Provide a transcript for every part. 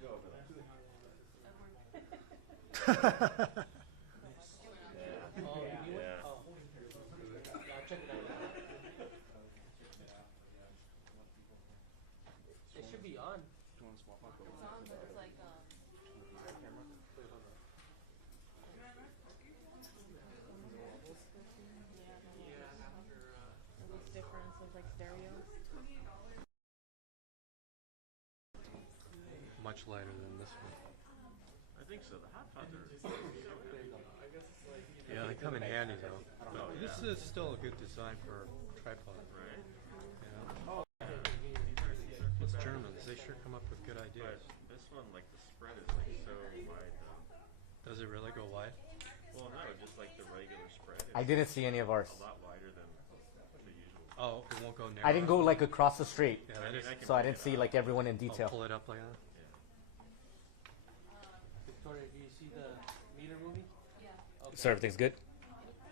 It should be on. It's on, but it's like those differences like stereos. Much lighter than this one. I think so. The hot pods are. Yeah, they come in handy though. Oh, yeah. This is still a good design for a tripod. Right. Yeah. It's Germans. They sure come up with good ideas. But this one, like the spread is like so wide though. Does it really go wide? Well, no, just like the regular spread. I didn't see any of ours. A lot wider than the usual. Oh, it won't go narrow. I didn't go like across the street, Yeah, that is. so I didn't see like everyone in I'll detail. pull it up like that. Victoria, do you see the meter movie? Yeah. Okay. So everything's good?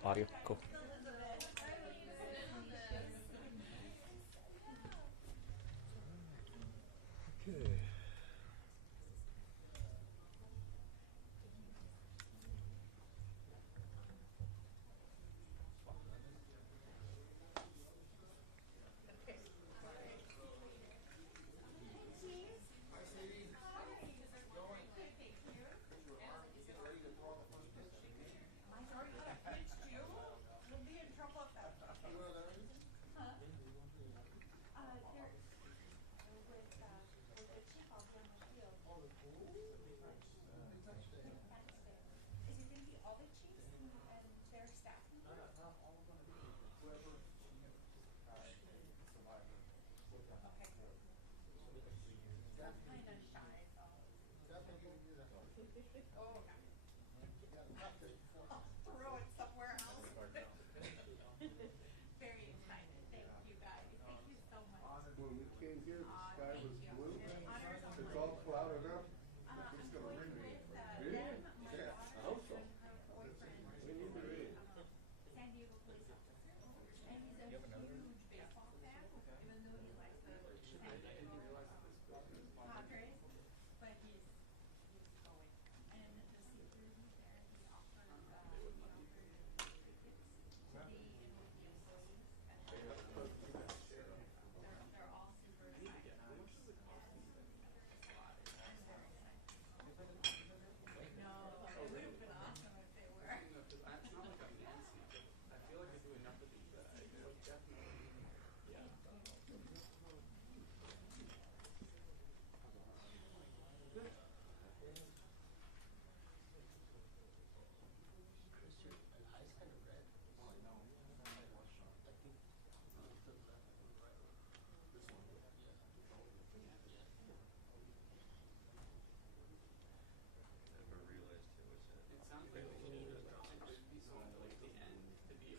Audio? Cool. Okay.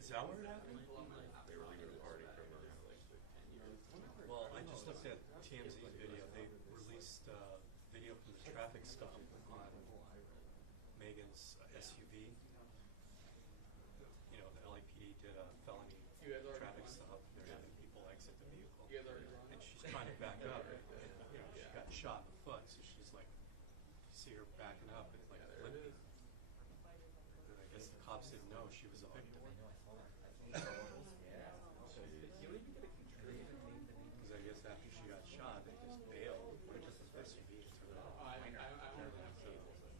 Is that where it happened? They were leaving a party from like 10 years. Well, I just looked at TMZ's video. They released video from the traffic stop on Megan's SUV. You know, the LAPD did a felony traffic stop. They're having people exit the vehicle. And she's trying to back up. And, you know, she got shot in the foot, so she's like, you see her backing up and like limping. And I guess the cops didn't know she was a victim. Because I guess after she got shot, they just bailed, put her in the SUV and turned it off. So,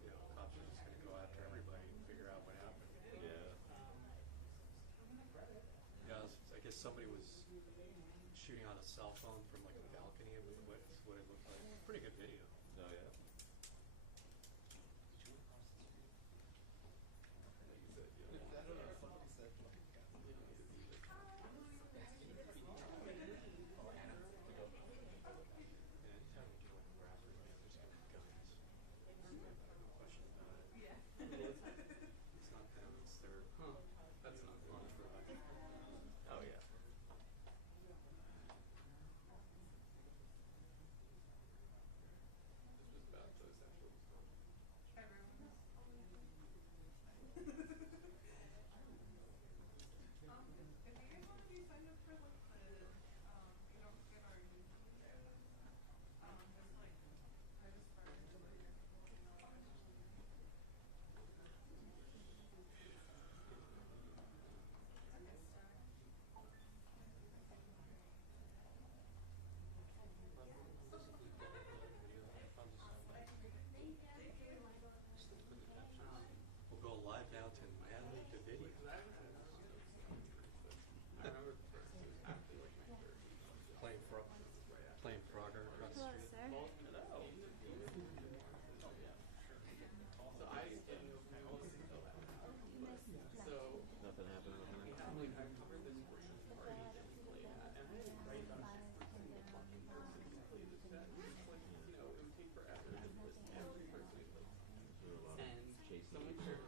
you know, cops are just going to go after everybody and figure out what happened. Yeah. Yeah, I guess somebody was shooting on a cell phone from like a balcony. It was what it looked like. Pretty good video. Oh yeah. Oh yeah. Nothing happened with her. There were a lot of chasing each other.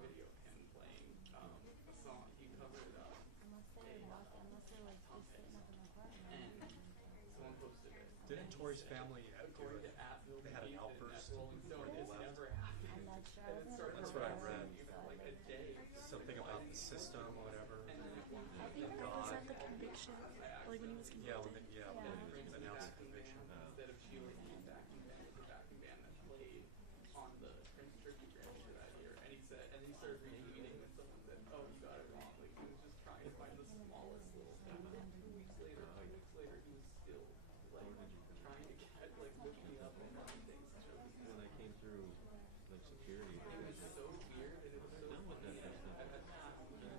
Didn't Tory's family they had an outburst before they left? I'm not sure. That's what I read. Something about the system or whatever. I think it was at the conviction, like when he was convicted. When they announced the conviction. When I came through, like security, it was so weird, and it was so done with that stuff. No,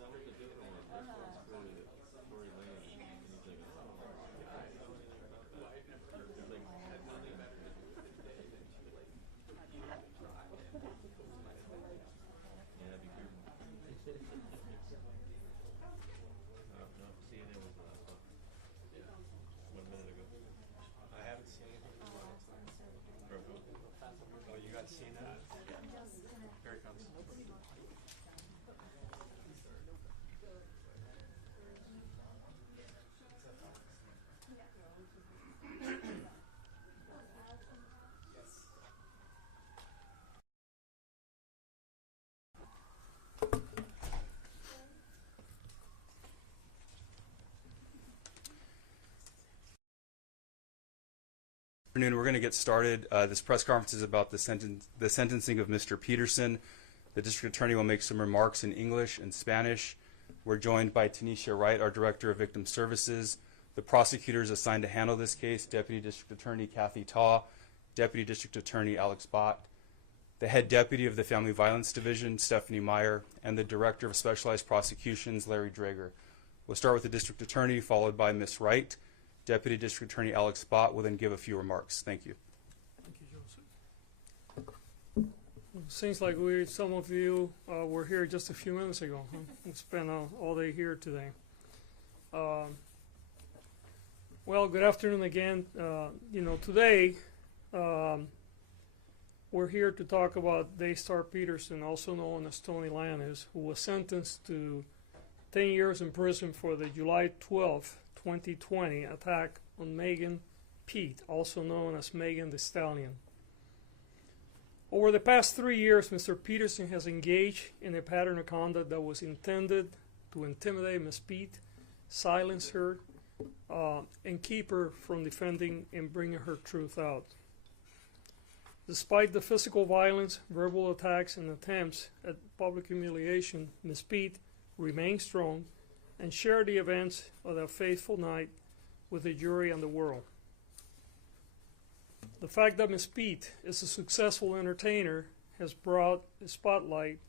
that was a different one. This one's for Tory Lanez, and he's like, oh, I don't know anything about that. It's like had nothing better to do with the day than to like yeah, be careful. No, CNN was the last one. 1 minute ago. I haven't seen anything from Oh, you got seen that? Here it comes. Afternoon. We're going to get started. This press conference is about the sentencing of Mr. Peterson. The district attorney will make some remarks in English and Spanish. We're joined by Tanisha Wright, our director of victim services. The prosecutors assigned to handle this case: Deputy District Attorney Kathy Taw, Deputy District Attorney Alex Bott, the head deputy of the Family Violence Division, Stephanie Meyer, and the director of specialized prosecutions, Larry Drager. We'll start with the district attorney, followed by Ms. Wright. Deputy District Attorney Alex Bott will then give a few remarks. Thank you. Thank you, Joseph. Seems like some of you were here just a few minutes ago. Huh? It's been all day here today. Well, good afternoon again. Today we're here to talk about Daystar Peterson, also known as Tory Lanez, who was sentenced to 10 years in prison for the July 12th, 2020 attack on Megan Pete, also known as Megan Thee Stallion. Over the past 3 years, Mr. Peterson has engaged in a pattern of conduct that was intended to intimidate Ms. Pete, silence her, and keep her from defending and bringing her truth out. Despite the physical violence, verbal attacks, and attempts at public humiliation, Ms. Pete remained strong and share the events of that fateful night with the jury and the world. The fact that Ms. Pete is a successful entertainer has brought a spotlight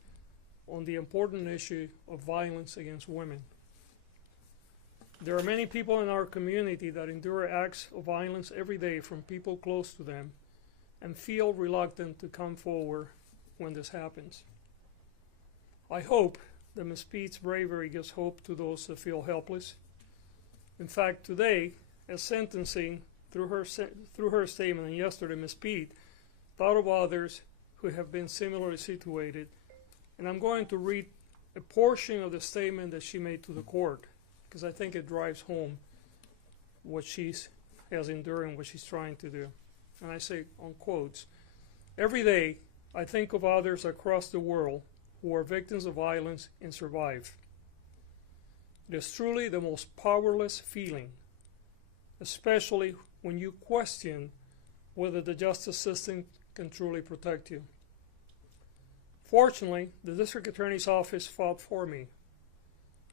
on the important issue of violence against women. There are many people in our community that endure acts of violence every day from people close to them and feel reluctant to come forward when this happens. I hope that Ms. Pete's bravery gives hope to those that feel helpless. In fact, today, as sentencing, through her statement, and yesterday, Ms. Pete thought of others who have been similarly situated, and I'm going to read a portion of the statement that she made to the court, because I think it drives home what she has endured and what she's trying to do. And I say, on quotes, "Every day, I think of others across the world who are victims of violence and survive. It is truly the most powerless feeling, especially when you question whether the justice system can truly protect you. Fortunately, the district attorney's office fought for me.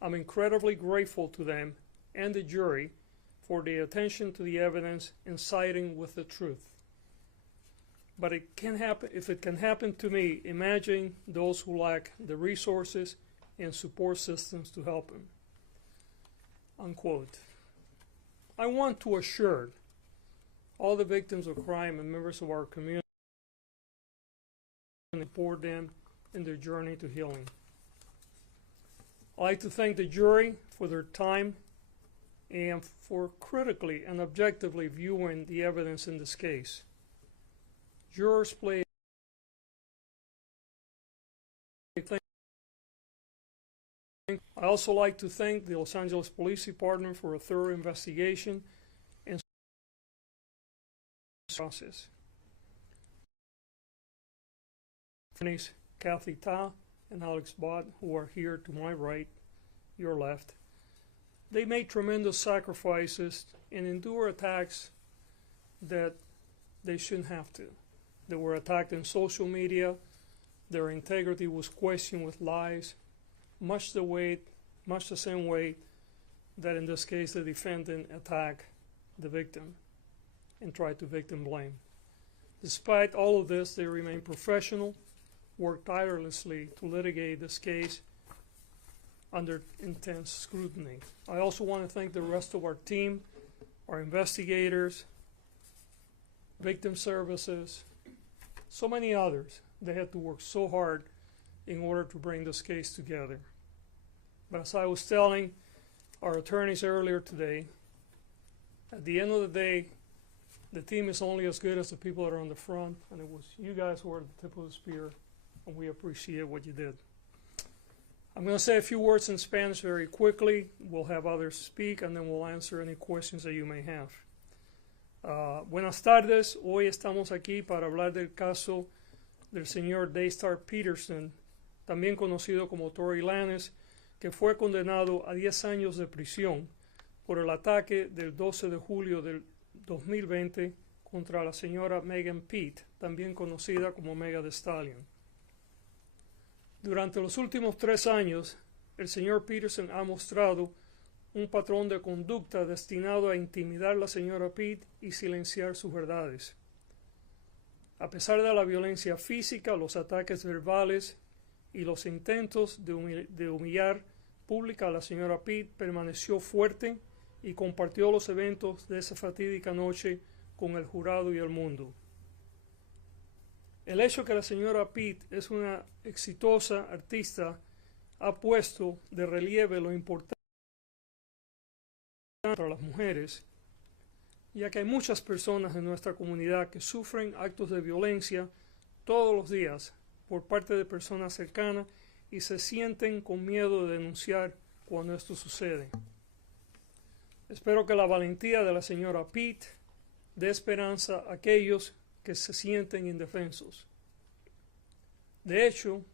I'm incredibly grateful to them and the jury for the attention to the evidence and siding with the truth. But it can happen. If it can happen to me, imagine those who lack the resources and support systems to help them." Unquote. I want to assure all the victims of crime and members of our community and support them in their journey to healing. I'd like to thank the jury for their time and for critically and objectively viewing the evidence in this case. Jurors played I also like to thank the Los Angeles Police Department for a thorough investigation and process. Attorneys Kathy Ta and Alex Bott, who are here to my right, your left, they made tremendous sacrifices and endure attacks that they shouldn't have to. They were attacked in social media. Their integrity was questioned with lies, much the same way that in this case the defendant attacked the victim and tried to victim blame. Despite all of this, they remain professional, worked tirelessly to litigate this case under intense scrutiny. I also want to thank the rest of our team, our investigators, victim services, so many others. They had to work so hard in order to bring this case together. But as I was telling our attorneys earlier today, at the end of the day, the team is only as good as the people that are on the front, and it was you guys who were at the tip of the spear, and we appreciate what you did. I'm going to say a few words in Spanish very quickly. We'll have others speak, and then we'll answer any questions that you may have. Buenas tardes. Hoy estamos aquí para hablar del caso del señor Daystar Peterson, también conocido como Tory Lanez, que fue condenado a 10 años de prisión por el ataque del 12 de julio del 2020 contra la señora Megan Pete, también conocida como Megan Thee Stallion. Durante los últimos 3 años, el señor Peterson ha mostrado un patrón de conducta destinado a intimidar a la señora Pete y silenciar sus verdades. A pesar de la violencia física, los ataques verbales y los intentos de humillar pública a la señora Pete, permaneció fuerte y compartió los eventos de esa fatídica noche con el jurado y el mundo. El hecho que la señora Pete es una exitosa artista ha puesto de relieve lo importante para las mujeres, ya que hay muchas personas en nuestra comunidad que sufren actos de violencia todos los días por parte de personas cercanas y se sienten con miedo de denunciar cuando esto sucede. Espero que la valentía de la señora Pete dé esperanza a aquellos que se sienten indefensos. De hecho,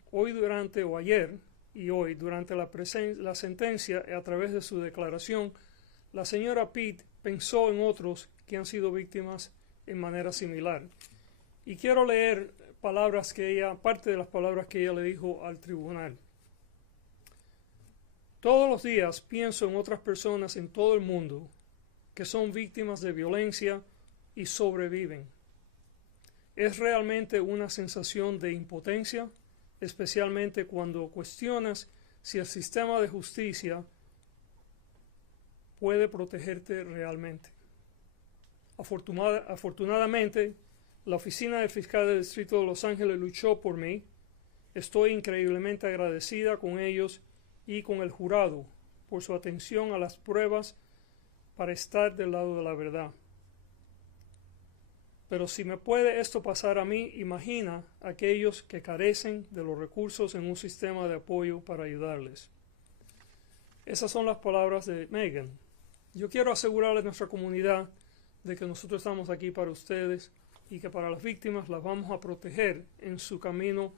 ayer y hoy, durante la sentencia, a través de su declaración, la señora Pete pensó en otros que han sido víctimas en manera similar. Y quiero leer parte de las palabras que ella le dijo al tribunal. Todos los días pienso en otras personas en todo el mundo que son víctimas de violencia y sobreviven. Es realmente una sensación de impotencia, especialmente cuando cuestionas si el sistema de justicia puede protegerte realmente. Afortunadamente, la oficina del fiscal del Distrito de Los Ángeles luchó por mí. Estoy increíblemente agradecida con ellos y con el jurado por su atención a las pruebas para estar del lado de la verdad. Pero si me puede esto pasar a mí, imagina a aquellos que carecen de los recursos en un sistema de apoyo para ayudarles. Esas son las palabras de Megan. Yo quiero asegurarle a nuestra comunidad de que nosotros estamos aquí para ustedes y que para las víctimas las vamos a proteger en su camino,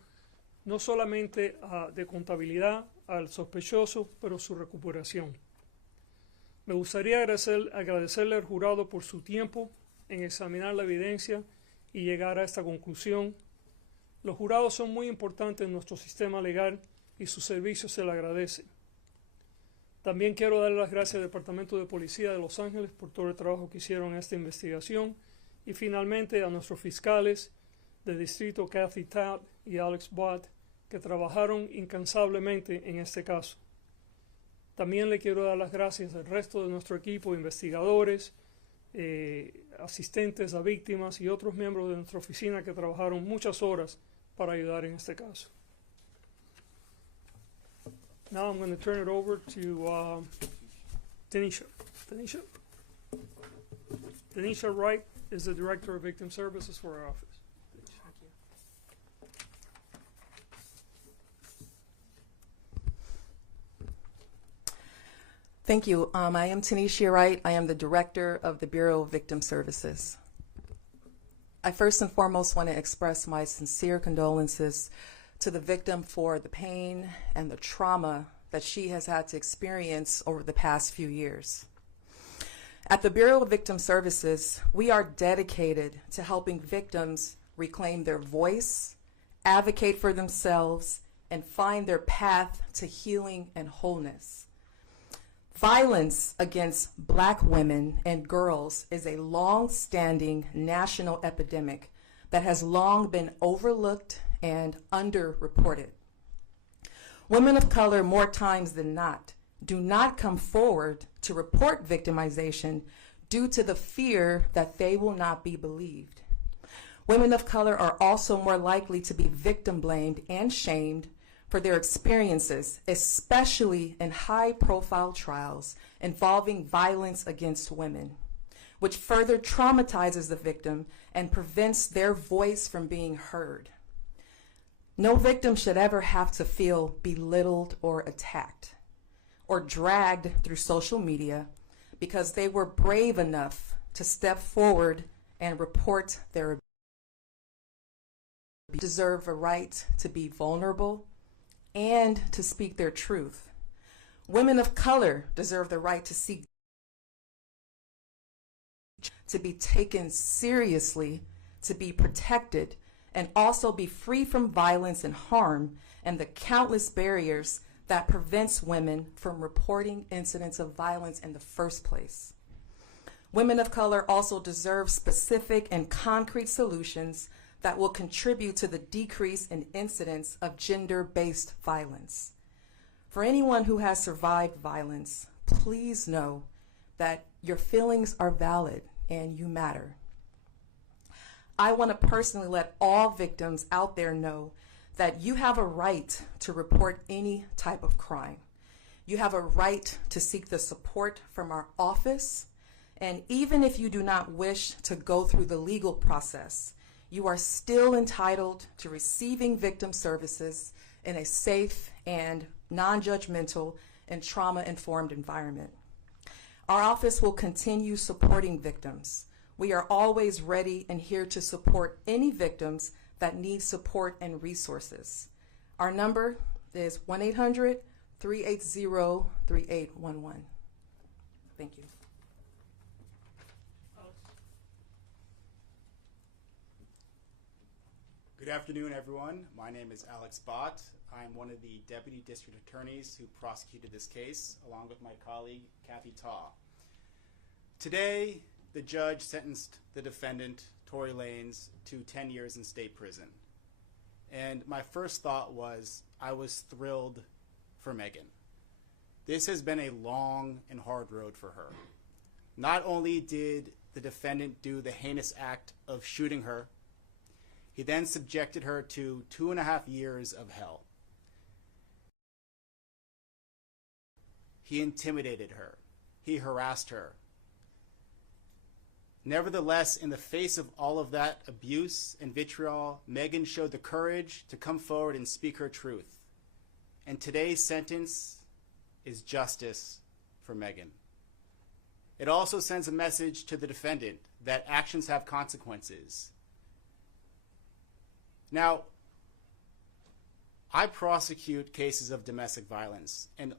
no solamente de contabilidad al sospechoso, pero su recuperación. Me gustaría agradecerle al jurado por su tiempo en examinar la evidencia y llegar a esta conclusión. Los jurados son muy importantes en nuestro sistema legal y su servicio se le agradece. También quiero dar las gracias al Departamento de Policía de Los Ángeles por todo el trabajo que hicieron en esta investigación y finalmente a nuestros fiscales de distrito Kathy Ta y Alex Bott que trabajaron incansablemente en este caso. También le quiero dar las gracias al resto de nuestro equipo de investigadores, asistentes a víctimas y otros miembros de nuestra oficina que trabajaron muchas horas para ayudar en este caso. Now I'm going to turn it over to Tanisha. Tanisha Wright is the Director of Victim Services for our office. Thank you. I am Tanisha Wright. I am the Director of the Bureau of Victim Services. I first and foremost want to express my sincere condolences to the victim for the pain and the trauma that she has had to experience over the past few years. At the Bureau of Victim Services, we are dedicated to helping victims reclaim their voice, advocate for themselves, and find their path to healing and wholeness. Violence against Black women and girls is a long-standing national epidemic that has long been overlooked and underreported. Women of color, more times than not, do not come forward to report victimization due to the fear that they will not be believed. Women of color are also more likely to be victim blamed and shamed for their experiences, especially in high-profile trials involving violence against women, which further traumatizes the victim and prevents their voice from being heard. No victim should ever have to feel belittled or attacked or dragged through social media because they were brave enough to step forward and report their abuse. They deserve a right to be vulnerable and to speak their truth. Women of color deserve the right to seek, to be taken seriously, to be protected, and also be free from violence and harm and the countless barriers that prevents women from reporting incidents of violence in the first place. Women of color also deserve specific and concrete solutions that will contribute to the decrease in incidents of gender-based violence. For anyone who has survived violence, please know that your feelings are valid and you matter. I want to personally let all victims out there know that you have a right to report any type of crime. You have a right to seek the support from our office, and even if you do not wish to go through the legal process, you are still entitled to receiving victim services in a safe and non-judgmental and trauma-informed environment. Our office will continue supporting victims. We are always ready and here to support any victims that need support and resources. Our number is 1-800-380-3811. Thank you. Good afternoon, everyone. My name is Alex Bott. I'm one of the Deputy District Attorneys who prosecuted this case, along with my colleague, Kathy Taw. Today, the judge sentenced the defendant, Tory Lanez, to 10 years in state prison. And my first thought was, I was thrilled for Megan. This has been a long and hard road for her. Not only did the defendant do the heinous act of shooting her, he then subjected her to 2.5 years of hell. He intimidated her. He harassed her. Nevertheless, in the face of all of that abuse and vitriol, Megan showed the courage to come forward and speak her truth. And today's sentence is justice for Megan. It also sends a message to the defendant that actions have consequences. Now, I prosecute cases of domestic violence, and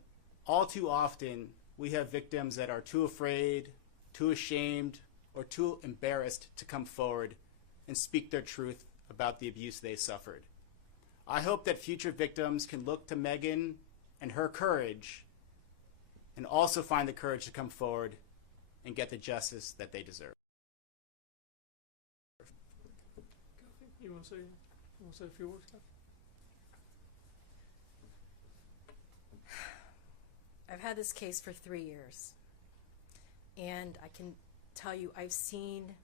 all too often we have victims that are too afraid, too ashamed, or too embarrassed to come forward and speak their truth about the abuse they suffered. I hope that future victims can look to Megan and her courage and also find the courage to come forward and get the justice that they deserve. You want to say a few words, Kathy? I've had this case for 3 years, and I can tell you I've seen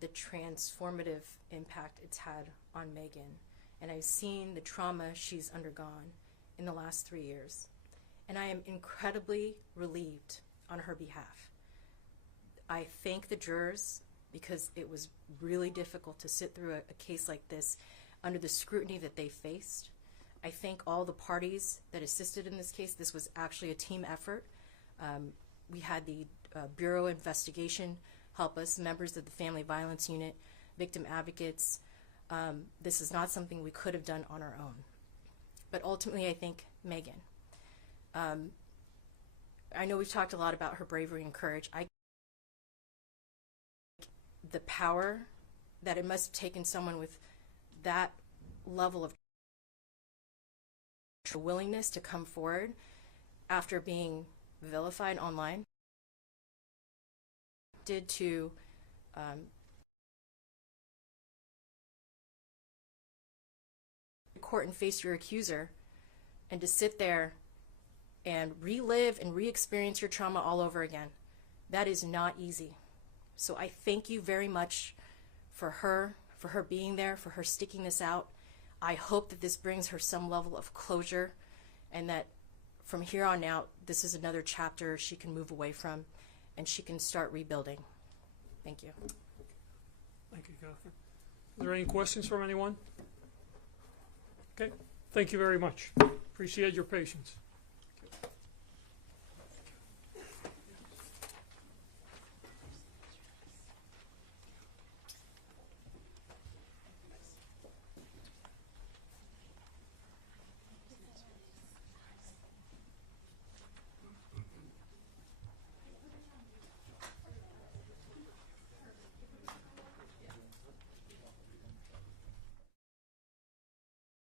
the transformative impact it's had on Megan and I've seen the trauma she's undergone in the last 3 years. And I am incredibly relieved on her behalf. I thank the jurors because it was really difficult to sit through a case like this under the scrutiny that they faced. I thank all the parties that assisted in this case. This was actually a team effort. We had the Bureau Investigation help us, members of the Family Violence Unit, victim advocates. This is not something we could have done on our own. But ultimately, I thank Megan. I know we've talked a lot about her bravery and courage. The power that it must have taken someone with that level of willingness to come forward after being vilified online did to court and face your accuser, and to sit there and relive and re-experience your trauma all over again. That is not easy. So I thank you very much for her being there, for her sticking this out. I hope that this brings her some level of closure, and that from here on out, this is another chapter she can move away from, and she can start rebuilding. Thank you. Thank you, Catherine. Are there any questions from anyone? Okay. Thank you very much. Appreciate your patience.